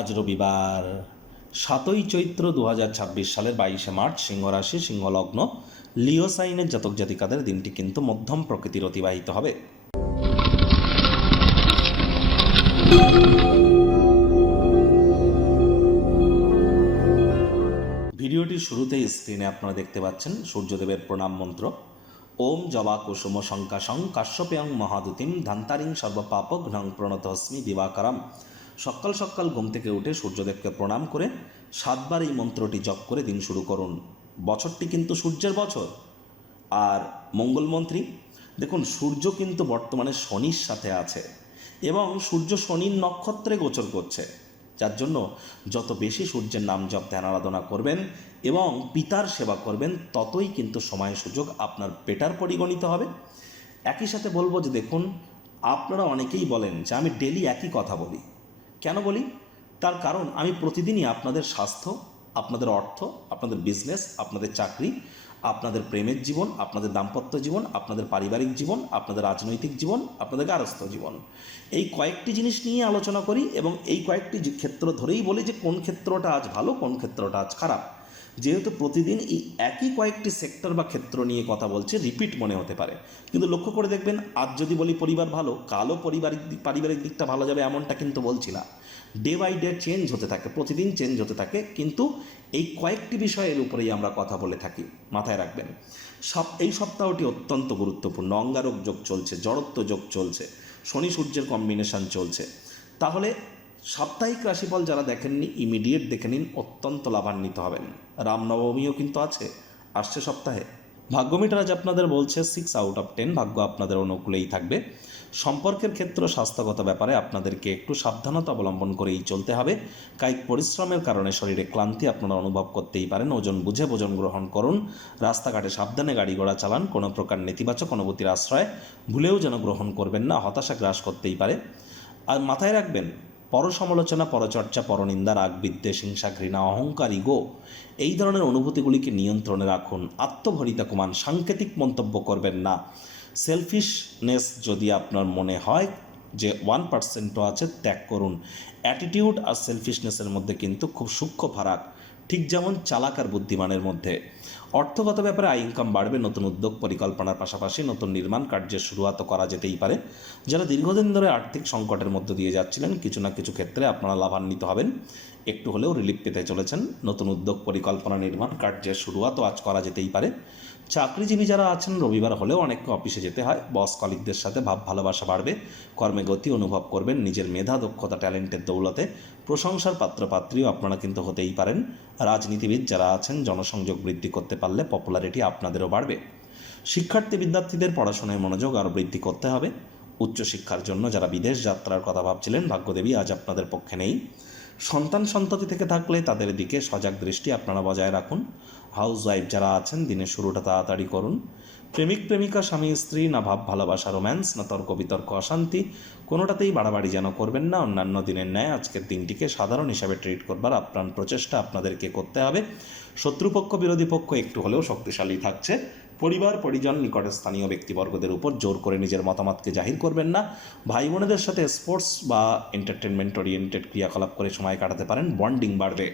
আজ রবিবার 7ই চৈত্র 2026 সালের 22শে মার্চ, সিংহ রাশি, সিংহ লগ্ন, লিও সাইনের জাতক জাতিকাদের দিনটি কিন্তু মধ্যম প্রকৃতির অতিবাহিত হবে। ভিডিওটির শুরুতেই স্ক্রিনে আপনারা দেখতে পাচ্ছেন সূর্যদেবের প্রণাম মন্ত্র। ওম জবা কুসুম শঙ্কাশং কাশ্যপেয়ং মহাদুতিম ধান্তারিং সর্বপাপঘ্নং প্রণতস্মি দিবাকরম। সকাল সকাল ঘুম থেকে উঠে সূর্যদেবকে প্রণাম করে 7বার এই মন্ত্রটি জপ করে দিন শুরু করুন। বছরটি কিন্তু সূর্যের বছর। আর মঙ্গলমন্ত্রী, দেখুন সূর্য কিন্তু বর্তমানে শনির সাথে আছে এবং সূর্য শনির নক্ষত্রে গোচর করছে, যার জন্য যত বেশি সূর্যের নাম জপ ধ্যান আরাধনা করবেন এবং পিতার সেবা করবেন, ততই কিন্তু সময় সুযোগ আপনার বেটার পরিগণিত হবে। একই সাথে বলবো যে দেখুন, আপনারা অনেকেই বলেন যে আমি ডেলি একই কথা বলি। কেন বলি? তার কারণ আমি প্রতিদিনই আপনাদের স্বাস্থ্য, আপনাদের অর্থ, আপনাদের বিজনেস, আপনাদের চাকরি, আপনাদের প্রেমের জীবন, আপনাদের দাম্পত্য জীবন, আপনাদের পারিবারিক জীবন, আপনাদের রাজনৈতিক জীবন, আপনাদের গার্হস্থ্য জীবন, এই কয়েকটি জিনিস নিয়ে আলোচনা করি এবং এই কয়েকটি ক্ষেত্র ধরেই বলি যে কোন ক্ষেত্রটা আজ ভালো, কোন ক্ষেত্রটা আজ খারাপ। যেহেতু প্রতিদিন এই একই কয়েকটি সেক্টর বা ক্ষেত্র নিয়ে কথা বলছে, রিপিট মনে হতে পারে, কিন্তু লক্ষ্য করে দেখবেন আজ যদি বলি পরিবার ভালো, কালও পারিবারিক দিকটা ভালো যাবে এমনটা কিন্তু বলছি না। ডে বাই ডে চেঞ্জ হতে থাকে, প্রতিদিন চেঞ্জ হতে থাকে, কিন্তু এই কয়েকটি বিষয়ের উপরেই আমরা কথা বলে থাকি, মাথায় রাখবেন। এই সপ্তাহটি অত্যন্ত গুরুত্বপূর্ণ। অঙ্গারক যোগ চলছে, জড়ত্ব যোগ চলছে, শনি সূর্যের কম্বিনেশন চলছে। তাহলে সাপ্তাহিক রাশিফল যারা দেখেননি, ইমিডিয়েট দেখে নিন, অত্যন্ত লাভান্বিত হবেন। রামনবমীও কিন্তু আসছে সপ্তাহে। ভাগ্যমিটার আজ আপনাদের বলছে 6/10, ভাগ্য আপনাদের অনুকূলেই থাকবে। সম্পর্কের ক্ষেত্র, স্বাস্থ্যগত ব্যাপারে আপনাদেরকে একটু সাবধানতা অবলম্বন করেই চলতে হবে। কায়িক পরিশ্রমের কারণে শরীরে ক্লান্তি আপনারা অনুভব করতেই পারেন। ওজন বুঝে ভোজন গ্রহণ করুন। রাস্তাঘাটে সাবধানে গাড়ি ঘোড়া চালান। কোনো প্রকার নেতিবাচক অনুভূতির আশ্রয় ভুলেও যেন গ্রহণ করবেন না, হতাশা গ্রাস করতেই পারে। আর মাথায় রাখবেন, পরসমালোচনা, পরচর্চা, পরনিন্দা, রাগ, বিদ্বেষ, হিংসা, ঘৃণা, অহংকার, ইগো, এই ধরনের অনুভূতিগুলিকে নিয়ন্ত্রণে রাখুন। আত্মভরিতা কমান, সাংকেতিক মন্তব্য করবেন না। সেলফিশনেস যদি আপনার মনে হয় যে 1%ও আছে, ত্যাগ করুন। অ্যাটিটিউড আর সেলফিশনেসের মধ্যে কিন্তু খুব সূক্ষ্ম ফারাক, ঠিক যেমন চালাক আর বুদ্ধিমানের মধ্যে। অর্থগত ব্যাপারে আয় ইনকাম বাড়বে। নতুন উদ্যোগ পরিকল্পনার পাশাপাশি নতুন নির্মাণ কার্যের শুরুয়াতও করা যেতেই পারে। যারা দীর্ঘদিন ধরে আর্থিক সংকটের মধ্য দিয়ে যাচ্ছিলেন, কিছু না কিছু ক্ষেত্রে আপনারা লাভান্বিত হবেন, একটু হলেও রিলিফ পেতে চলেছেন। নতুন উদ্যোগ পরিকল্পনা নির্মাণ কার্যের শুরুয়াতও আজ করা যেতেই পারে। চাকরিজীবী যারা আছেন, রবিবার হলেও অনেককে অফিসে যেতে হয়। বস কলিগদের সাথে ভাব ভালোবাসা বাড়বে। কর্মে গতি অনুভব করবেন। নিজের মেধা, দক্ষতা, ট্যালেন্টের দৌলতে প্রশংসার পাত্রপাত্রীও আপনারা কিন্তু হতেই পারেন। রাজনীতিবিদ যারা আছেন, জনসংযোগ বৃদ্ধি করতে পারলে পপুলারিটি আপনাদেরও বাড়বে। শিক্ষার্থী বিদ্যার্থীদের পড়াশোনায় মনোযোগ আরও বৃদ্ধি করতে হবে। উচ্চশিক্ষার জন্য যারা বিদেশ যাত্রার কথা ভাবছিলেন, ভাগ্যদেবী আজ আপনাদের পক্ষে নেই। সন্ততি থেকে থাকলে তাদের দিকে সজাগ দৃষ্টি আপনারা বজায় রাখুন। হাউস ওয়াইফ যারা আছেন, দিনের শুরুটা তাড়াতাড়ি করুন। প্রেমিক প্রেমিকা, স্বামী স্ত্রী, না ভাব ভালোবাসা, রোম্যান্স, না তর্ক বিতর্ক, অশান্তি, কোনোটাতেই বাড়াবাড়ি যেন করবেন না। অন্যান্য দিনের ন্যায় আজকের দিনটিকে সাধারণ হিসাবে ট্রিট করবার আপ্রাণ প্রচেষ্টা আপনাদেরকে করতে হবে। শত্রুপক্ষ, বিরোধী পক্ষ একটু হলেও শক্তিশালী থাকছে। পরিবার, পরিজন, নিকটের স্থানীয় ব্যক্তিবর্গদের উপর জোর করে নিজের মতামতকে জাহির করবেন না। ভাই বোনেদের সাথে স্পোর্টস বা এন্টারটেনমেন্ট ওরিয়েন্টেড ক্রিয়াকলাপ করে সময় কাটাতে পারেন, বন্ডিং বাড়বে।